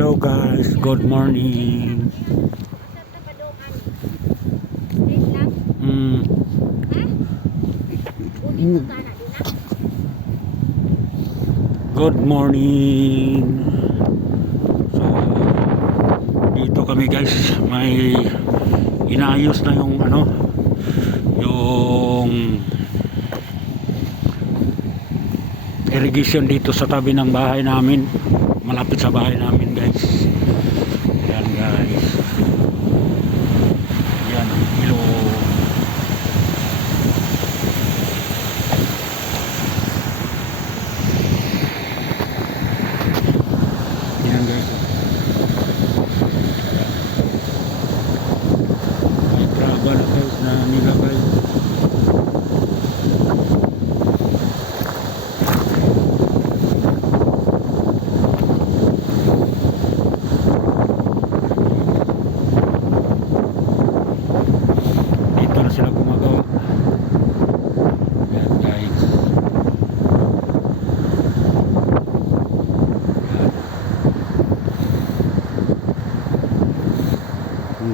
Hello guys, good morning. Mm, good morning. So, dito kami guys, may inaayos na yung ano, yung irrigation dito sa tabi ng bahay namin. Malapit sa bahay namin guys. Yan guys. Yan, hello. Yan guys. May traba na guys na nilagay. Dito na sila gumagawa. Yan guys. Yan.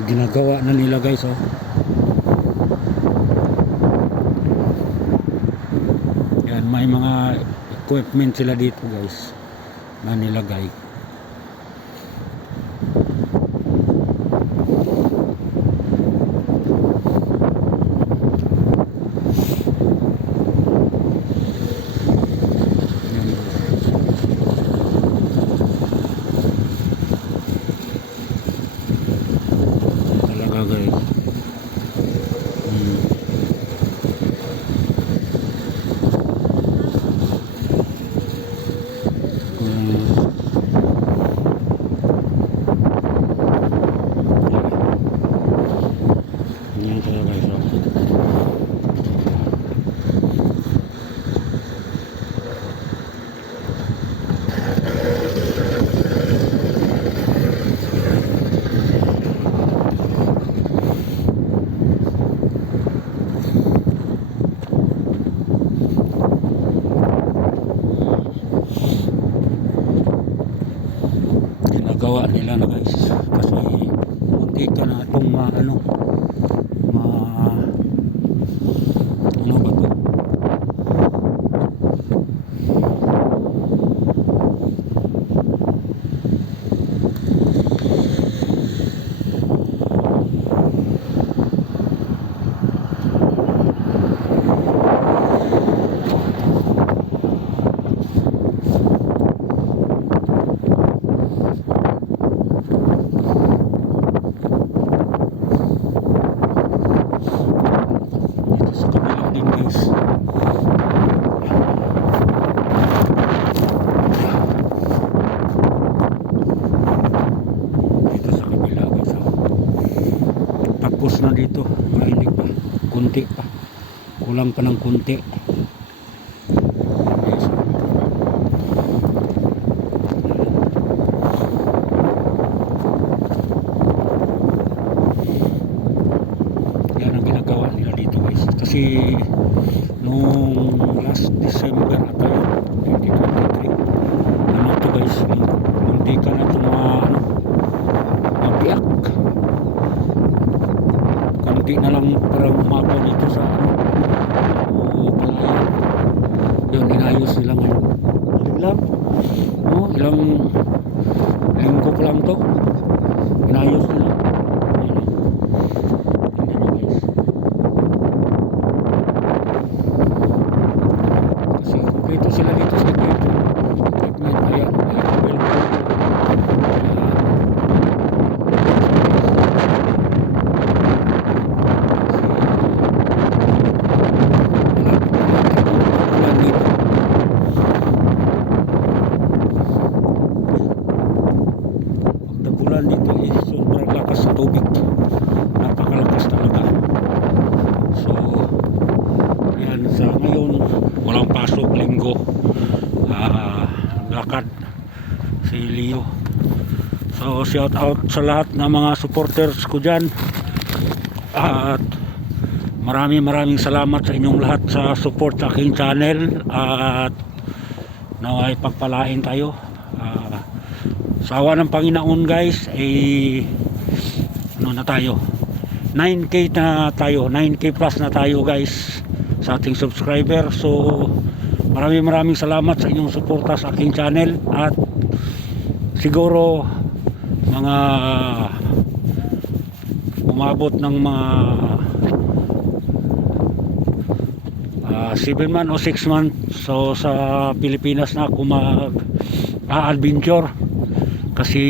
Ginagawa na nila guys oh. Yan may mga equipment sila dito guys na nilagay. Yan guys. Talaga talons. Kunti pa kulang pa ng kunti kasi nung last December yun 2023 ano to guys ka na kunti na lang parang umapaw dito sa ano o palayan yun inayos nila ngayon ilang lang no, ilang linggo pa lang to inayos nila Ayun, oh. Tingnan nyo guys. Kasi kompleto sila dito sa dito. Equipment, ayan, may kabel po. Ayan. dito. Pag tagulan dito eh, sobrang lakas sa tubig. Napakalakas talaga. So, yan sa ngayon, walang pasok linggo. Ah, lakad si Leo. So, shout out sa lahat ng mga supporters ko dyan. At maraming maraming salamat sa inyong lahat sa support sa aking channel. At naway pagpalain tayo. Ah, sa awa ng Panginoon guys ay ano na tayo 9k na tayo 9k plus na tayo guys sa ating subscriber so maraming maraming salamat sa inyong suporta sa aking channel at siguro mga umabot ng mga 7 man o 6 man so sa Pilipinas na ako mag a-adventure kasi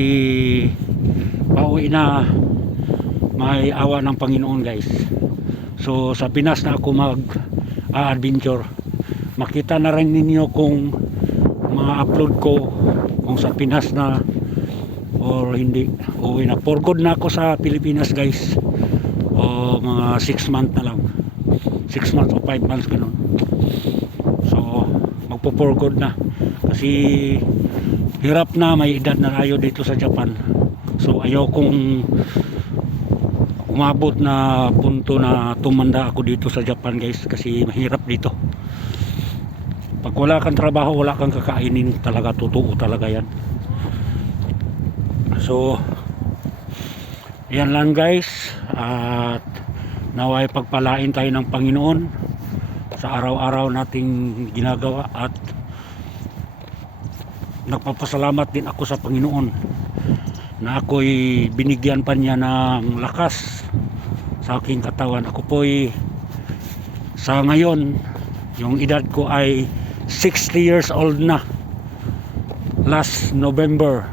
pauwi na may awa ng Panginoon guys. So sa Pinas na ako mag a-adventure makita na rin ninyo kung mga upload ko kung sa Pinas na or hindi. Uwi na. For good na ako sa Pilipinas guys. O mga 6 month na lang. 6 months o 5 months ganun. So magpo for good na. Kasi hirap na may edad na tayo dito sa Japan. So ayaw kong umabot na punto na tumanda ako dito sa Japan guys kasi mahirap dito wala kang trabaho wala kang kakainin. Talaga totoo talaga yan. So yan lang guys. At naway pagpalain tayo ng Panginoon sa araw-araw nating ginagawa. At nagpapasalamat din ako sa Panginoon na ako'y binigyan pa niya ng lakas sa aking katawan. Ako po'y sa ngayon yung edad ko ay 60 years old na. Last November.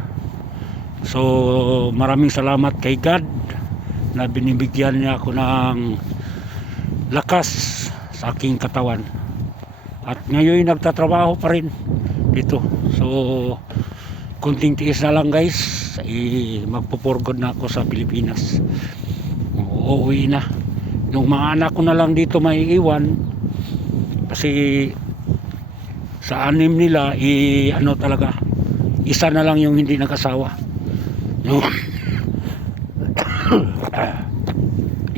So maraming salamat kay God na binibigyan niya ako ng lakas sa aking katawan. At ngayon nagtatrabaho pa rin dito. So kunting tiis na lang guys. Eh, magpupurgod na ako sa Pilipinas. Uuwi na. Yung mga anak ko na lang dito may iwan kasi sa anim nila i ano talaga isa na lang yung hindi nakasawa yung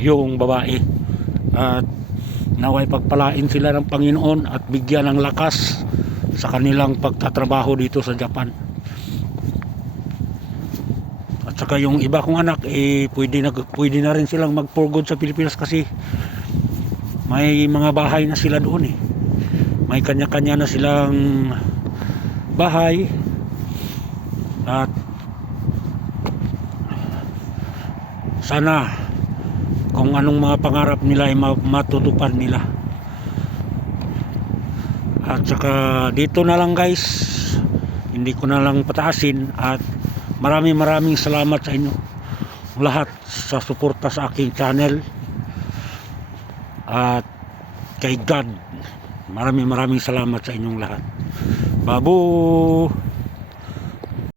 yung babae. At naway pagpalain sila ng Panginoon at bigyan ng lakas sa kanilang pagtatrabaho dito sa Japan. At saka yung iba kong anak eh pwede na, pwede na rin silang magpurgod sa Pilipinas kasi may mga bahay na sila doon eh may kanya-kanya na silang bahay. At sana kung anong mga pangarap nila ay ma- matutupad nila. At saka dito na lang guys. Hindi ko na lang pataasin. At maraming maraming salamat sa inyo lahat sa suporta sa aking channel. At kay God maraming maraming salamat sa inyong lahat. Babu